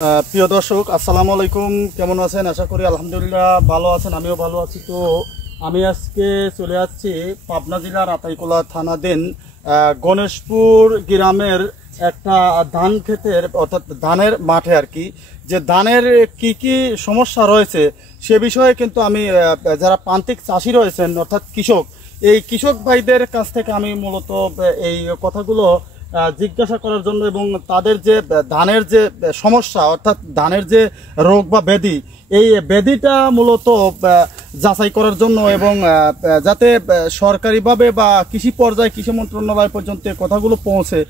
প্রিয় দর্শক আসসালামু আলাইকুম, কেমন আছেন? আশা করি আলহামদুলিল্লাহ ভালো আছেন, আমিও ভালো আছি। তো আমি আজকে চলে যাচ্ছি পাবনা জেলার আতাইকুলা থানাধীন গণেশপুর গ্রামের একটা ধান ক্ষেতের অর্থাৎ ধানের মাঠে আর কি, যে ধানের কি কি সমস্যা রয়েছে সে বিষয়ে কিন্তু আমি যারা প্রান্তিক চাষি রয়েছেন অর্থাৎ কৃষক, এই কৃষক ভাইদের কাছ থেকে আমি মূলত এই কথাগুলো জিজ্ঞাসা করার জন্য এবং তাদের যে ধানের যে সমস্যা অর্থাৎ ধানের যে রোগ বা ব্যাধি, এই ব্যাধিটা মূলত যাচাই করার জন্য এবং যাতে সরকারিভাবে বা কৃষি পর্যায়ে কৃষি মন্ত্রণালয় পর্যন্ত কথাগুলো পৌঁছে,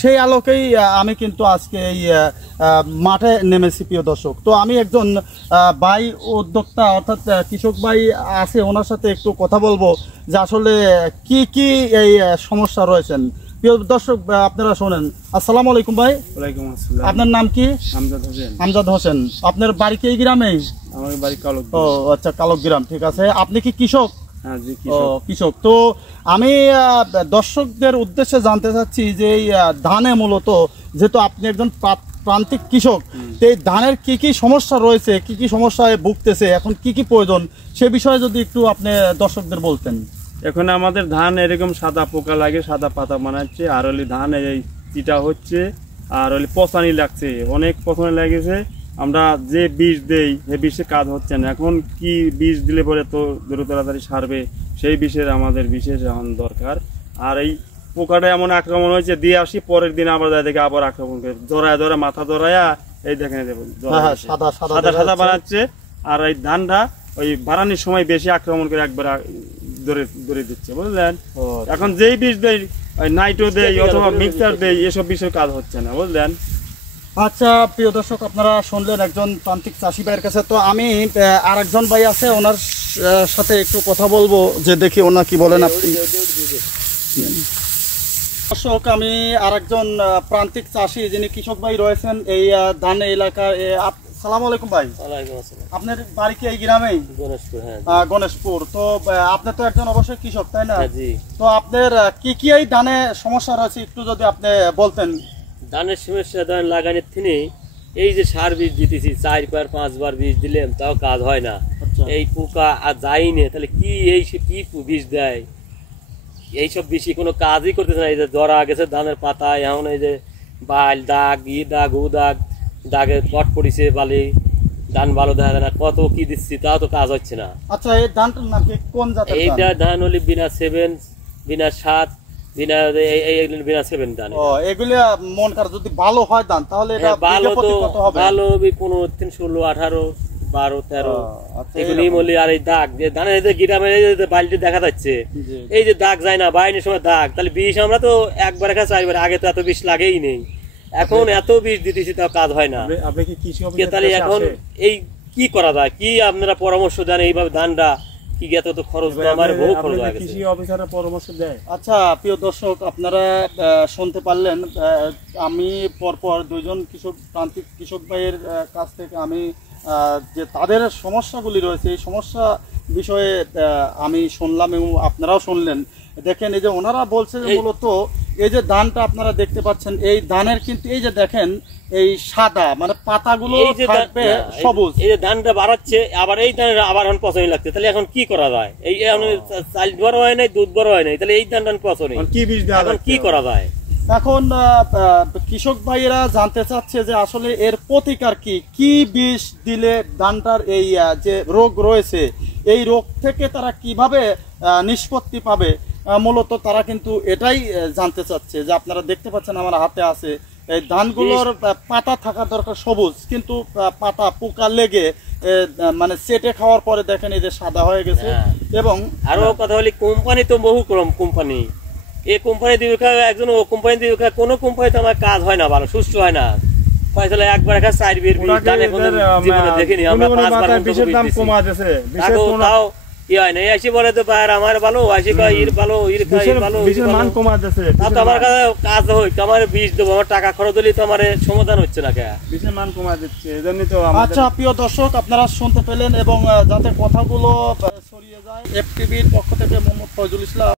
সেই আলোকেই আমি কিন্তু আজকে এই মাঠে নেমেছি প্রিয় দর্শক। তো আমি একজন ভাই উদ্যোক্তা অর্থাৎ কৃষক ভাই আছে, ওনার সাথে একটু কথা বলবো যে আসলে কি কি এই সমস্যা রয়েছেন। প্রিয় দর্শক আপনারা শোনেন। আসসালামু আলাইকুম ভাই। ওয়ালাইকুম আসসালাম। আপনার নাম কি? আমজাদ হোসেন। আমজাদ হোসেন। আপনার বাড়ি কি এই গ্রামেই? আমার বাড়ি কালক। ও আচ্ছা, কালক গ্রাম, ঠিক আছে। আপনি কি কৃষক? হ্যাঁ জি, কৃষক। তো আমি দর্শকদের উদ্দেশ্যে জানতে চাচ্ছি যে এই ধানে মূলত, যেহেতু আপনি একজন প্রান্তিক কৃষক, তো এই ধানের কি কি সমস্যা রয়েছে, কি কি সমস্যায় ভুগতেছে, এখন কি কি প্রয়োজন, সে বিষয়ে যদি একটু আপনি দর্শকদের বলতেন। এখন আমাদের ধান এরকম সাদা পোকা লাগে, সাদা পাতা বানাচ্ছে, আর হলে ধান এই চিটা হচ্ছে, আর হলে পচানি লাগছে, অনেক পচানি লেগেছে। আমরা যে বীজ দেই সেই বিষে কাজ হচ্ছে না। এখন কি বীজ দিলে পরে তো দ্রুত তাড়াতাড়ি সারবে, সেই বিষের আমাদের বিশেষ এখন দরকার। আর এই পোকাটা এমন আক্রমণ হয়েছে, দিয়ে আসি পরের দিন আবার যায় দেখে আবার আক্রমণ করে, জড়ায় জড়ায় মাথা জড়ায়া এই দেখেন সাদা সাদা বানাচ্ছে। আর এই ধানটা ওই বাড়ানোর সময় বেশি আক্রমণ করে একবার ধরে দিচ্ছে, বুঝলেন। এখন যেই বীজ দেয়, নাইট্রো দেয় অথবা মিক্সার দেয়, এসব বিষয়ে কাজ হচ্ছে না, বুঝলেন। আচ্ছা প্রিয় দর্শক, আপনারা শুনলেন একজন প্রান্তিক চাষি ভাইয়ের কাছে। তো আমি আরেকজন ভাই আছে, ওনার সাথে একটু কথা বলবো, যে দেখি ওনা কি বলেন। আপনি দর্শক, আমি আরেকজন প্রান্তিক চাষি যিনি কৃষক ভাই রয়েছেন এই ধান এলাকার। আসসালামু আলাইকুম ভাই। ওয়ালাইকুম আসসালাম। আপনার বাড়ি কি এই গ্রামেই? গণেশপুর। হ্যাঁ গণেশপুর। তো আপনি তো একজন অবশ্যই কৃষক, তাই না? জি। তো আপনার কি কি এই ধানে সমস্যা রয়েছে একটু যদি আপনি বলতেন। ধানের সমস্যা ধান লাগানোর থেকে এই যে সার বীজ দিতেছি, 4 বার 5 বার বীজ দিলাম তাও কাজ হয় না। এই পোকা আর যায়নি, তাহলে কি এই কি বীজ দেয়, এইসব বেশি কোনো কাজই করতেছে না। এই যে জরা গেছে ধানের পাতায়, এখন এই যে বাল দাগ, দাগ ও দাগ, দাগে পট পড়িছে, বালি ধান ভালো দেখা যায় না, কত কি দিচ্ছি তাও তো কাজ হচ্ছে না। আচ্ছা, এই ধানটার নাম কি, কোন জাতের? এইটা ধান হলে বিনা 7, বিনা 7, বিনা 7 ধান। এগুলো মন কার যদি ভালো হয় ধান, তাহলে এটা ভালো তো কত হবে? ভালো 15, 16, 18, 12, 13 এগুলি মলি। আর এই দাগ যে ধানের গ্রামের বালতি দেখা যাচ্ছে, এই যে দাগ যায় না বাইনের সময় দাগ, তাহলে বিষ আমরা তো একবার 4 বার, আগে তো এত বিষ লাগেই নেই, এখন এত বিষ দিতেছি তাও কাজ হয় না। তাহলে এখন এই কি করা যায়, কি আপনারা পরামর্শ দেন? এইভাবে ধানটা কি এত তো খরচ, আমার বহু খরচ হয়ে গেছে। পরামর্শ দেয়। আচ্ছা প্রিয় দর্শক, আপনারা শুনতে পারলেন, আমি পরপর দুইজন প্রান্তিক কৃষক ভাইয়ের কাছ থেকে আমি যে তাদের সমস্যাগুলি রয়েছে এই সমস্যা বিষয়ে আমি শুনলাম এবং আপনারাও শুনলেন। দেখেন এই যে ওনারা বলছে যে মূলত এই যে ধানটা আপনারা দেখতে পাচ্ছেন, এই ধানের কিন্তু এই যে দেখেন এই সাদা মানে পাতাগুলো থাকবে সবুজ, এই যে ধানটা বাড়াচ্ছে, আবার এই ধানের আবার পচন লাগছে, তাহলে এখন কি করা যায়? এই চাল বড় হয় নাই, দুধ বড় হয় নাই, তাহলে এই ধান পচন এখন কি করা যায়? এখন কৃষক ভাইয়েরা জানতে চাচ্ছে যে আসলে এর প্রতিকার কি, কি বিষ দিলে ধানটার এই যে রোগ রয়েছে এই রোগ থেকে তারা কিভাবে নিষ্পত্তি পাবে, মূলত তারা কিন্তু এটাই জানতে চাচ্ছে। যে আপনারা দেখতে পাচ্ছেন আমার হাতে আছে, এই ধানগুলোর পাতা থাকা দরকার সবুজ, কিন্তু পাতা পোকা লেগে মানে চেটে খাওয়ার পরে দেখেন এই যে সাদা হয়ে গেছে। এবং আরো কথা বলি, কোম্পানি তো বহু কোম্পানি, এই কোম্পানি দিয়ে একজন ও কোম্পানি দিয়ে কোনো কোম্পানিতে আমার কাজ হয় না, ভালো সুস্থ হয় না। পয়সা একবার 4 বের জীবনে দেখিনি আমরা, 5 বার তাও ই হয় না। এসে বলে তো আমার ভালো, আসি ইর ভালো, ইর ভালো, আমার কাছে কাজ হয়, আমার বীজ দেবো, আমার টাকা খরচ হলে তো আমার সমাধান হচ্ছে না, মান কমা দিচ্ছে। আচ্ছা প্রিয় দর্শক, আপনারা শুনতে পেলেন এবং যাতে কথাগুলো ছড়িয়ে যায়, এফটিভির পক্ষ থেকে মোহাম্মদ ফয়জুল ইসলাম।